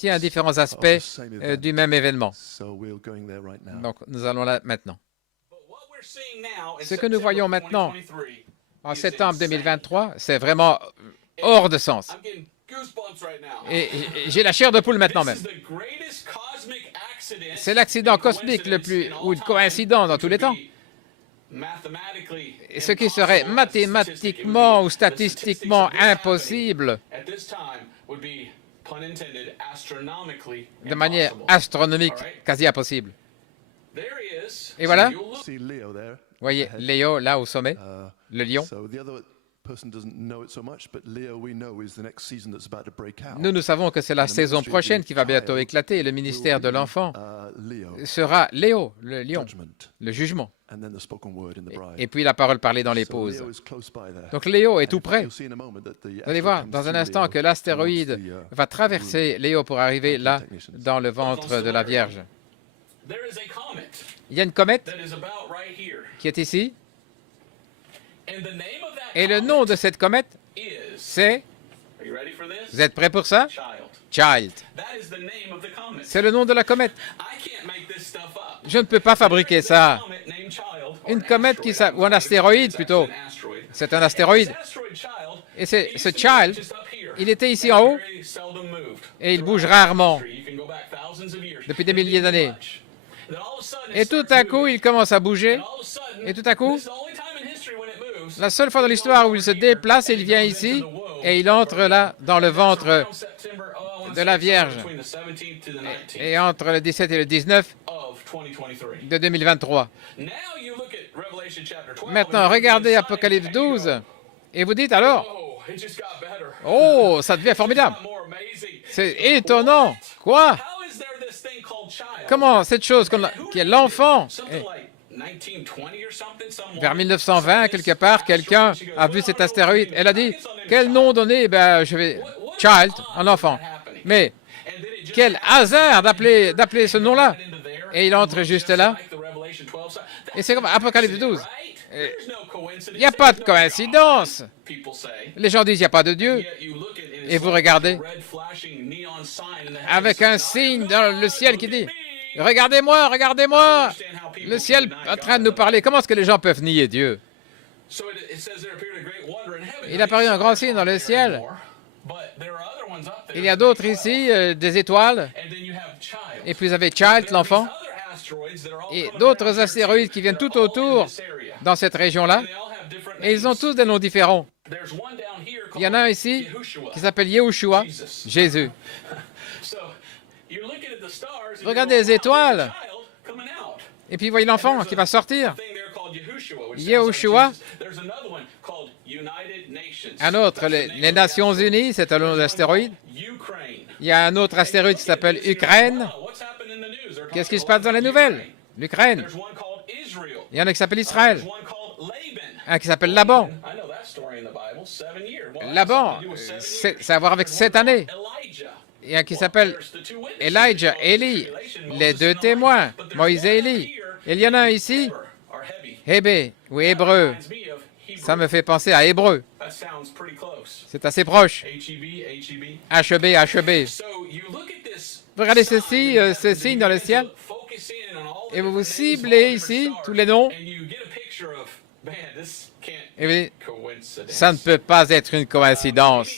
tient à différents aspects du même événement. Donc, nous allons là maintenant. Ce que nous voyons maintenant, en septembre 2023, c'est vraiment hors de sens. Et j'ai la chair de poule maintenant même. C'est l'accident cosmique le plus, ou une coïncidence dans tous les temps. Et ce qui serait mathématiquement ou statistiquement impossible, de manière astronomique, quasi impossible. Et voilà, vous voyez Léo là au sommet, le lion. Nous savons que c'est la saison prochaine qui va bientôt éclater. Le ministère de l'enfant sera Léo, le lion, le jugement. Et puis la parole parlée dans les pauses. Donc Léo est tout près. Vous allez voir dans un instant que l'astéroïde va traverser Léo pour arriver là, dans le ventre de la Vierge. Il y a une comète qui est ici. Et le nom de cette comète, c'est... Vous êtes prêts pour ça? Child. C'est le nom de la comète. Je ne peux pas fabriquer ça. Une comète ou un astéroïde plutôt. C'est un astéroïde. Et ce Child, il était ici en haut et il bouge rarement depuis des milliers d'années. Et tout à coup, il commence à bouger. Et tout à coup, la seule fois dans l'histoire où il se déplace, il vient ici et il entre là dans le ventre de la Vierge. Et entre le 17 et le 19 de 2023. Maintenant, regardez Apocalypse 12 et vous dites alors, oh, ça devient formidable. C'est étonnant. Quoi? Comment cette chose qui est l'enfant, vers 1920, quelque part, quelqu'un a vu cet astéroïde. Elle a dit, quel nom donner? Ben, je vais... Child, un enfant. Mais quel hasard d'appeler ce nom-là. Et il entre juste là. Et c'est comme Apocalypse 12. Il n'y a pas de coïncidence. Les gens disent, il n'y a pas de Dieu. Et vous regardez, avec un signe dans le ciel qui dit, regardez-moi, regardez-moi. Le ciel est en train de nous parler. Comment est-ce que les gens peuvent nier Dieu? Il apparut un grand signe dans le ciel. Il y a d'autres ici, des étoiles. Et puis vous avez Child, l'enfant. Et d'autres astéroïdes qui viennent tout autour dans cette région-là. Et ils ont tous des noms différents. Il y en a un ici qui s'appelle Yehoshua, Jésus. Regardez les étoiles. Et puis, vous voyez l'enfant qui va sortir. Yehoshua. Un autre, les Nations Unies, c'est un nom d'astéroïde. Il y a un autre astéroïde qui s'appelle Ukraine. Qu'est-ce qui se passe dans les nouvelles? L'Ukraine. Il y en a qui s'appelle Israël. Un qui s'appelle Laban. Laban, c'est à voir avec 7 années. Il y a un qui s'appelle Elijah, Élie, les deux témoins, Moïse et Élie. Il y en a un ici, Hébé, ou Hébreu. Ça me fait penser à Hébreu. C'est assez proche. HEB, HEB. Vous regardez ceci, ce signe dans le ciel, et vous vous ciblez ici, tous les noms. Et vous dites, ça ne peut pas être une coïncidence.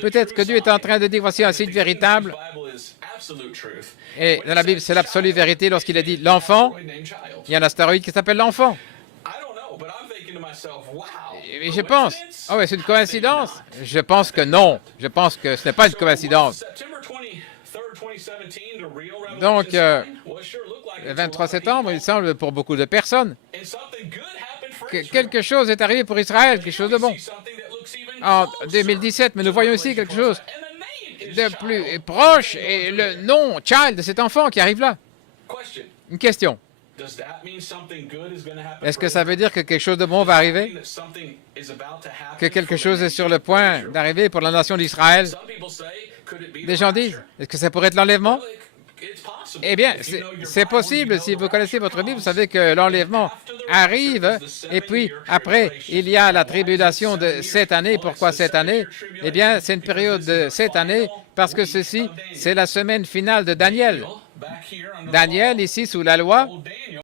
Peut-être que Dieu est en train de dire, voici un signe véritable. Et dans la Bible, c'est l'absolue vérité lorsqu'il a dit l'enfant. Il y a un astéroïde qui s'appelle l'enfant. Et je pense, oh oui, c'est une coïncidence? Je pense que non. Je pense que ce n'est pas une coïncidence. Donc, le 23 septembre, il semble pour beaucoup de personnes que quelque chose est arrivé pour Israël, quelque chose de bon. En 2017, mais nous voyons aussi quelque chose de plus proche, et le nom, Child, de cet enfant qui arrive là. Une question. Est-ce que ça veut dire que quelque chose de bon va arriver? Que quelque chose est sur le point d'arriver pour la nation d'Israël? Des gens disent, est-ce que ça pourrait être l'enlèvement? Eh bien, c'est possible. Si vous connaissez votre Bible, vous savez que l'enlèvement arrive. Et puis, après, il y a la tribulation de 7 années. Pourquoi 7 années? Eh bien, c'est une période de 7 années parce que ceci, c'est la semaine finale de Daniel. Daniel, ici, sous la loi,